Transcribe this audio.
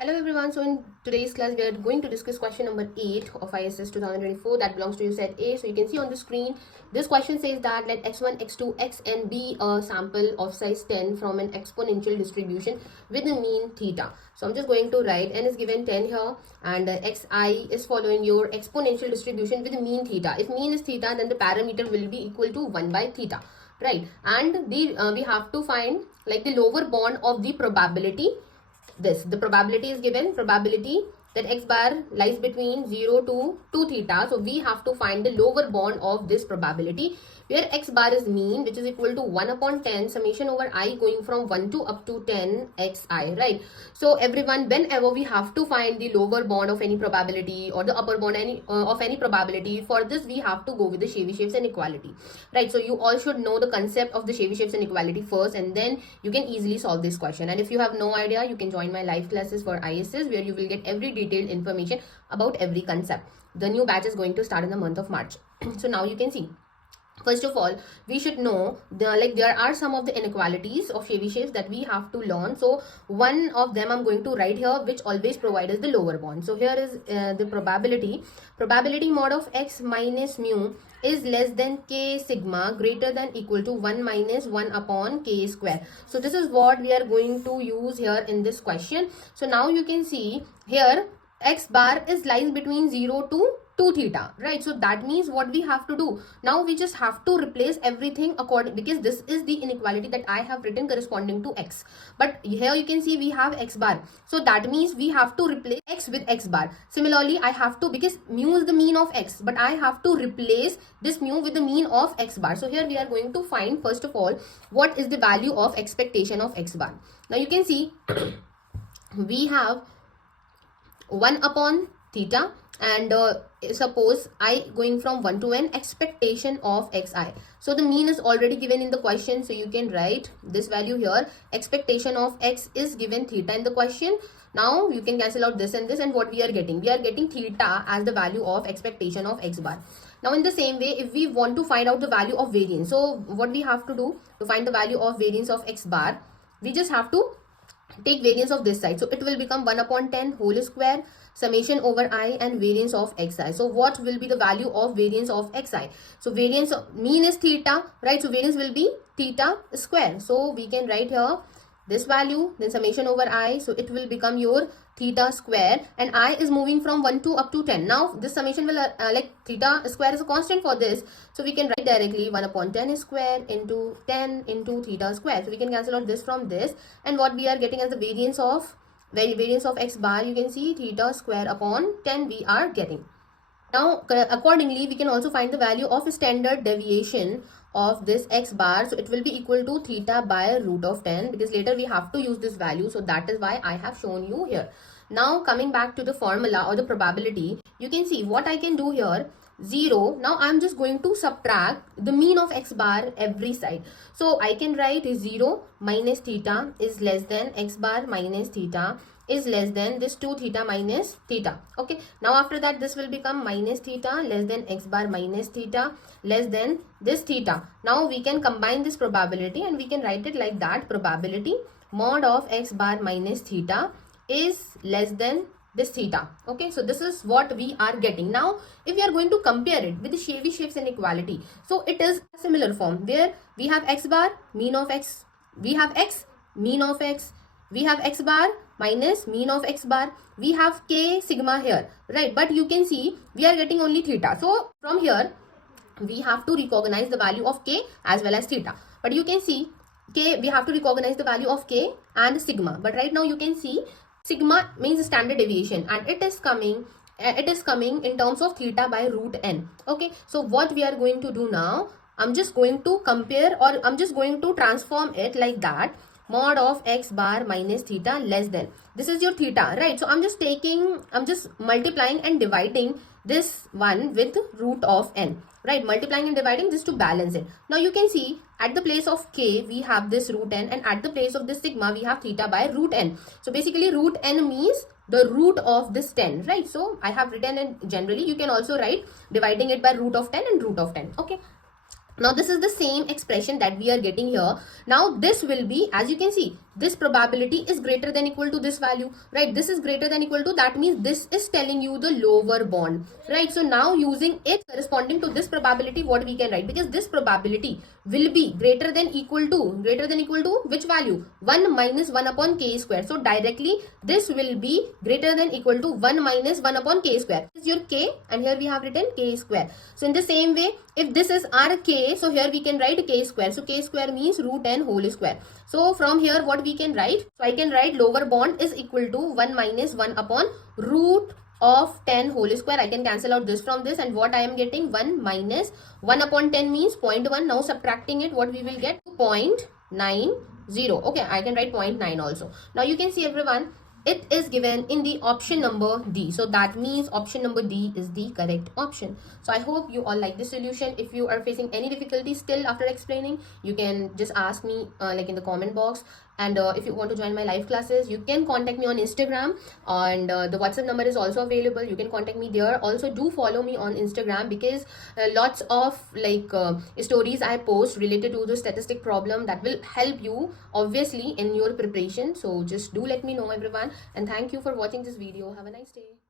Hello everyone, so in today's class we are going to discuss question number 8 of ISS 2024 that belongs to your set A. So you can see on the screen, this question says that let x1, x2, xn be a sample of size 10 from an exponential distribution with a mean theta. So I'm just going to write n is given 10 here and xi is following your exponential distribution with a mean theta. If mean is theta, then the parameter will be equal to 1 by theta, right? And we have to find like the lower bound of the probability. The probability is given, probability that x bar lies between 0 to 2 theta. So we have to find the lower bound of this probability, where x bar is mean, which is equal to 1 upon 10 summation over I going from 1 to up to 10 xi, right? So everyone, whenever we have to find the lower bound of any probability or the upper bound of any probability, for this we have to go with the Chebyshev inequality, right? So you all should know the concept of the Chebyshev inequality first, and then you can easily solve this question. And if you have no idea, you can join my live classes for ISS, where you will get every detailed information about every concept. The new batch is going to start in the month of March. So now you can see, first of all, we should know there are some of the inequalities of Chebyshev that we have to learn. So one of them I'm going to write here, which always provides the lower bound. So here is the probability mod of x minus mu is less than k sigma greater than equal to 1 minus 1 upon k square. So this is what we are going to use here in this question. So now you can see here x bar is lies between 0 to 2 theta, right? So that means what we have to do now, we just have to replace everything according, because this is the inequality that I have written corresponding to x, but here you can see we have x bar, so that means we have to replace x with x bar. Similarly, I have to, because mu is the mean of x, but I have to replace this mu with the mean of x bar. So here we are going to find, first of all, what is the value of expectation of x bar. Now you can see we have 1 upon theta, and suppose I going from 1 to n, expectation of xi. So the mean is already given in the question, so you can write this value here. Expectation of x is given theta in the question. Now you can cancel out this and this, and what we are getting theta as the value of expectation of x bar. Now in the same way, if we want to find out the value of variance, so what we have to do to find the value of variance of x bar, we just have to take variance of this side. So it will become 1 upon 10 whole square summation over I and variance of xi. So what will be the value of variance of xi? So variance of mean is theta, right? So variance will be theta square. So we can write here this value, then summation over I. So it will become your theta square, and I is moving from 1 to up to 10. Now this summation will like theta square is a constant for this, so we can write directly 1 upon 10 square into 10 into theta square. So we can cancel out this from this, and what we are getting as the variance of x bar, you can see theta square upon 10 we are getting. Now accordingly, we can also find the value of standard deviation of this x bar. So it will be equal to theta by root of 10, because later we have to use this value, so that is why I have shown you here. Now coming back to the formula or the probability, you can see what I can do here. 0. Now I'm just going to subtract the mean of x bar every side. So I can write 0 minus theta is less than x bar minus theta is less than this 2 theta minus theta. Okay, now after that this will become minus theta less than x bar minus theta less than this theta. Now we can combine this probability and we can write it like that: probability mod of x bar minus theta is less than this theta. Okay, so this is what we are getting. Now if we are going to compare it with the Chebyshev inequality, so it is a similar form, where we have x bar mean of x, we have x mean of x, we have x bar minus mean of x bar, we have k sigma here, right? But you can see we are getting only theta. So from here we have to recognize the value of k as well as theta. But you can see k, we have to recognize the value of k and sigma. But right now you can see sigma means standard deviation, and it is coming in terms of theta by root n. Okay, so what we are going to do now, I'm just going to compare, or I'm just going to transform it like that: mod of x bar minus theta less than, this is your theta, right? So I'm just multiplying and dividing this one with root of n, right? Multiplying and dividing this to balance it. Now you can see at the place of k we have this root n, and at the place of this sigma we have theta by root n. So basically root n means the root of this 10, right? So I have written it generally. You can also write dividing it by root of 10 and root of 10. Okay, now this is the same expression that we are getting here. Now this will be, as you can see, this probability is greater than equal to this value, right? This is greater than equal to, that means this is telling you the lower bound, right? So now using it corresponding to this probability, what we can write, because this probability will be greater than equal to which value, 1 minus 1 upon k square. So directly this will be greater than equal to 1 minus 1 upon k square. This is your k, and here we have written k square. So in the same way, if this is our k, so here we can write k square. So k square means root n whole square. So from here what we can write, so I can write lower bound is equal to 1 minus 1 upon root of 10 whole square. I can cancel out this from this, and what I am getting, 1 minus 1 upon 10 means 0.1. Now subtracting it, what we will get, 0.90. Okay, I can write 0.9 also. Now you can see everyone, it is given in the option number D. So that means option number D is the correct option. So I hope you all like this solution. If you are facing any difficulty still after explaining, you can just ask me like in the comment box. And if you want to join my live classes, you can contact me on Instagram, and the WhatsApp number is also available. You can contact me there. Also do follow me on Instagram, because lots of stories I post related to the statistic problem that will help you obviously in your preparation. So just do let me know everyone, and thank you for watching this video. Have a nice day.